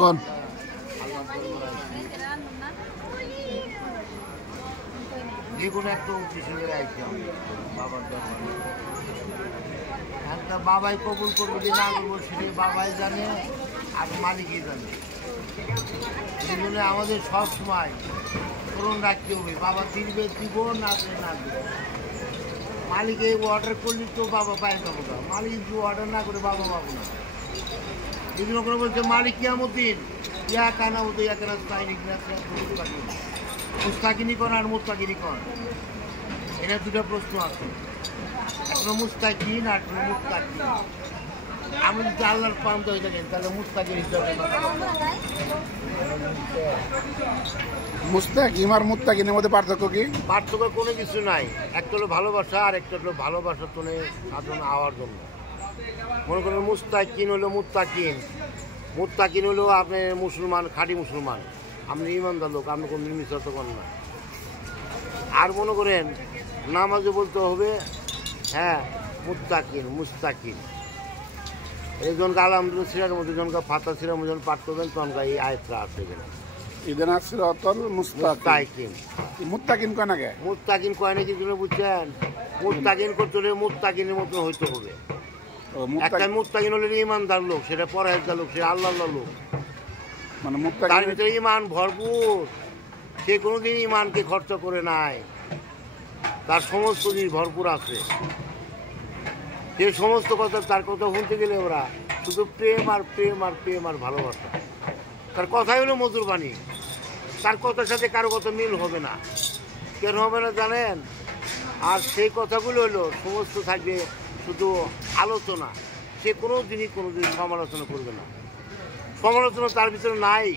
কোন যে কোনো একটা অফিসে রাখতাম বাবার দরবারে। একটা বাবাই কবুল করবো যে না করবো সেটা বাবাই জানে আর মালিকই জানে। এই জন্য আমাদের সব সময় স্মরণ রাখতে হবে, বাবা দিবে দিব না না দেবে। মালিকে অর্ডার করলে তো বাবা পায় যাবো না, মালিক যদি অর্ডার না করে বাবা পাবো না। এই জন্য করে বলছে মালিক কিয়ামতিন ইয়া কানা হতো ইয়া কানা স্থায়ী মুস্তাকিনি কর আর মুস্তাকিনি কর, এটা দুটো প্রশ্ন আছে। একটা মুস্তাকিন আর একটা মুস্তাকিন। আমি যদি আল্লাহর প্রান্ত হয়ে থাকেন তাহলে মুস্তাকিন হিসাবে মুস্তাকিম আর মুত্তাকিনের মধ্যে পার্থক্য কি? পার্থক্য কোনো কিছু নাই। একটা হলো ভালোবাসা আর একটা হলো ভালোবাসা তোনে সাধন হওয়ার জন্য। মনে করেন মুস্তাকিন হলো মুত্তাকিন, মুত্তাকিন হলো আপনি মুসলমান, খাঁটি মুসলমান, আপনি ইমানদার লোক, আপনি কোনো নির্মিত করেন না। আর মনে করেন নামাজে বলতে হবে হ্যাঁ মুত্তাকিন মুস্তাকিন। এই জনকে আলহামদুলিল্লাহ সিরার মধ্যে জনকে ফাতা সিরার মধ্যে পাঠ করবেন তখনকা এই আয়াতটা আসবে কিনা ইদানা সিরাতাল মুস্তাকিম। মুত্তাকিন কয় না কে? মুত্তাকিন কয় না কি জন্য বুঝছেন? মুত্তাকিন করতে হলে মুত্তাকিনের মতন হইতে হবে। একটা মুত্তাকিন হলে ইমানদার লোক, সেটা পরহেজগার লোক, সেটা আল্লাহর লোক, মানে তার ভিতরে ইমান ভরপুর। সে কোনোদিন ইমানকে খরচ করে নাই, তার সমস্ত জিনিস ভরপুর আছে। যে সমস্ত কথা তার কথা শুনতে গেলে ওরা শুধু প্রেম আর প্রেম আর প্রেম আর ভালোবাসা। তার কথাই হলো মধুর বাণী, তার কথার সাথে কারো কথা মিল হবে না। কেন হবে না জানেন? আর সেই কথাগুলো হলো সমস্ত থাকবে শুধু আলোচনা। সে কোনো দিনই সমালোচনা করবে না, সমালোচনা তার ভিতরে নাই।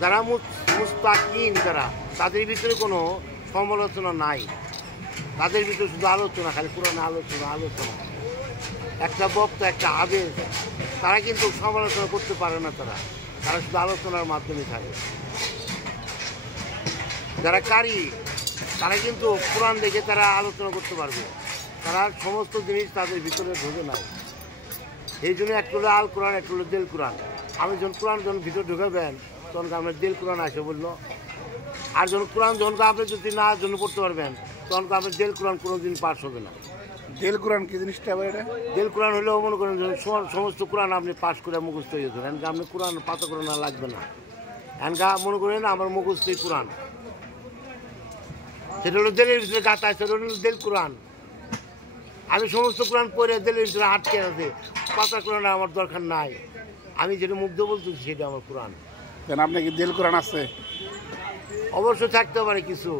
যারা মুস্তাকিন যারা, তাদের ভিতরে কোনো সমালোচনা নাই, তাদের ভিতরে শুধু আলোচনা, খালি পুরানো আলোচনা আলোচনা। একটা বক্তা, একটা আবেগ, তারা কিন্তু সমালোচনা করতে পারে না। তারা শুধু আলোচনার মাধ্যমে থাকে। যারা কারি, তারা কিন্তু কোরআন দেখে তারা আলোচনা করতে পারবে। তারা সমস্ত জিনিস তাদের ভিতরে ঢুকে নাই। এই জন্য একটা হলো আল কোরআন, একটা হলো দেল কোরআন। আমি যখন ভিতরে ঢুকাবেন তখন আপনার দেল কোরআন আসে বললো। আর যখন কোরআন আপনি যদি না জন্য পড়তে পারবেন তখন আপনার দেল কোরআন কোনোদিন পাস হবে না। দেল কোরআন কি জিনিসটা? দেল কোরআন হলেও মনে করেন সমস্ত কোরআন আপনি পাস করে মুখস্থ হয়ে যেতেন। এনকা আপনি কোরআন পাতা করে না লাগবে না। এনকা মনে করেন আমার মুখস্থই কোরআন, সেটা হলো দেলের ভিতরে গাঁথা, সেটা হলো দেল কোরআন। আমি সমস্ত কোরআন পড়ে দেলের ভিতরে আটকে আছে, পাতা কোরআন আমার দরকার নাই। আমি যেটা মুগ্ধ বলতেছি সেটা আমার কোরআন। কেন আপনি কি দেল কোরআন আছে? অবশ্যই থাকতে পারে, কিছু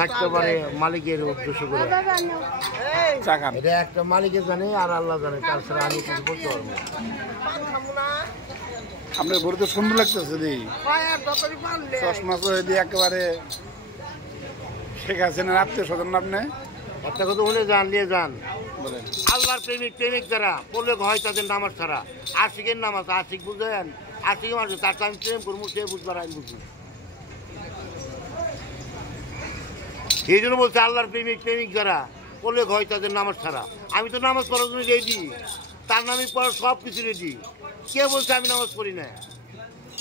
থাকতে পারে মালিকের উদ্দেশ্য করে। এটা একটা মালিকের জানে আর আল্লাহ জানে, তাছাড়া আমি কিছু বলতে পারবো না। আপনার বড় তো সুন্দর লাগতেছে দি, চশমা চোখে দিয়ে একেবারে শেখ হাসিনার আত্মীয় স্বজন। আপনি একটা কথা শুনে যান, নিয়ে যান। আল্লাহর প্রেমিক যারা পড়লে হয় তাদের নামাজ ছাড়া। আশিকের নামাজ, আশিক বুঝেন, আশিক মানুষ তার আমি প্রেম করবো, সে বুঝবার আমি বুঝবো। এই জন্য বলছে আল্লাহর প্রেমিক যারা পড়লে হয় তাদের নামাজ ছাড়া। আমি তো নামাজ পড়ার জন্য রেডি, তার নামে পড়ার সব কিছু রেডি। কে বলছে আমি নামাজ পড়ি না?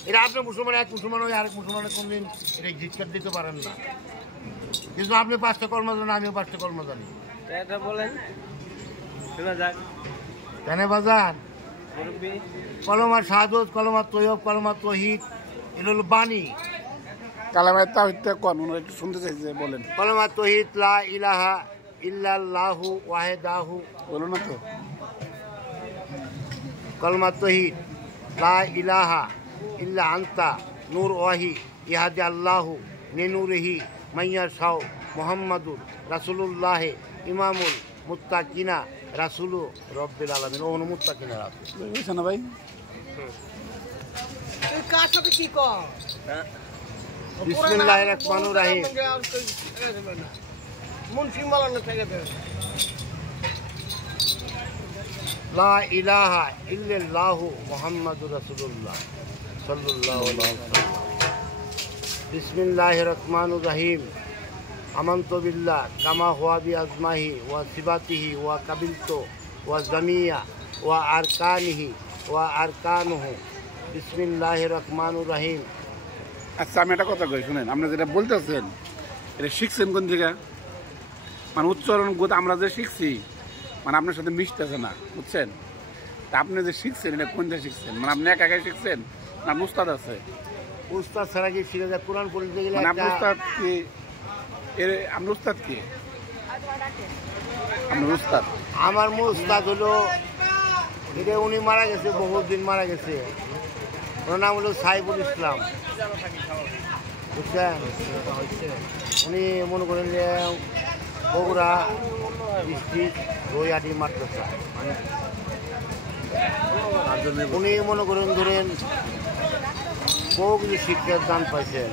এটা আপনার মুসলমান, এক মুসলমান হয় আরেক মুসলমানের কোনদিন এটা ধিক্কার দিতে পারেন না। কিন্তু আপনি 5টা কর্ম জানেন, আমিও 5টা কর্ম জানি। বলেন কেন বাজান? কলমা শাহাদত, কলমা তৈয়ব, কলমা তৌহিদ, এগুলো হলো বাণী। কালামায়ে তাওহীদটা কোন একটু শুনতে চাইছে, বলেন। কলমা তৌহিদ, লা ইলাহা ইল্লাল্লাহু ওয়াহিদাহু। বলো না তো। কলমা তৌহিদ, লা ইলাহা ইল্লা আনতা নূর ওয়াহি ইহাদি আল্লাহু নিনুরিহি মাইয়াশাউ মুহাম্মাদুর রাসূলুল্লাহ ইমামুল মুত্তাকিনা রাসূলু রব্বিল আলামিন। ও মুত্তাকিনা রাসূল বুঝছ না ভাই? তুই কার সাথে কি কর? বিসমিল্লাহির রহমানির রহিম। মুন্সি মালানা থেকে দে। লা ইলাহা ইল্লাল্লাহু মুহাম্মাদুর রাসূলুল্লাহ সাল্লাল্লাহু আলাইহি ওয়াসাল্লাম। বিসমিল্লাহির রহমানির রহিম। আমান্ত বিল্লাহ কামা হুয়া বি আজমাহি ওয়া সিবাতিহি ওয়া কাবিলতো ওয়া জামিয়া ওয়া আরকানিহি ওয়া আরকানুহু বিসমিল্লাহির রহমানির রহিম। আচ্ছা আমি একটা কথা কই শুনেন, আপনি যেটা বলতেছেন এটা শিখছেন কোন জায়গা? মানে উচ্চারণ বোধ আমরা যে শিখছি মানে আপনার সাথে মিশতেছে না, বুঝছেন? তা আপনি যে শিখছেন এটা কোন জায়গায় শিখছেন? মানে আপনি একা একাই শিখছেন না উস্তাদ আছে? উস্তাদ ছাড়া কি শিখে যায়? কোরআন পড়তে গেলে মানে আপনার একটা উস্তাদ কি? আপনার উস্তাদ কি? আপনার উস্তাদ? আমার উস্তাদ হলো এটা উনি মারা গেছে, বহুদিন মারা গেছে। ওনার নাম হলো সাইফুল ইসলাম, বুঝছেন? উনি মনে করেন যে বগুড়া ডিস্ট্রিক্ট রৈয়াটি মাদ্রাসা। উনি মনে করেন ধরেন বহু কিছু শিক্ষার দান পাইছেন।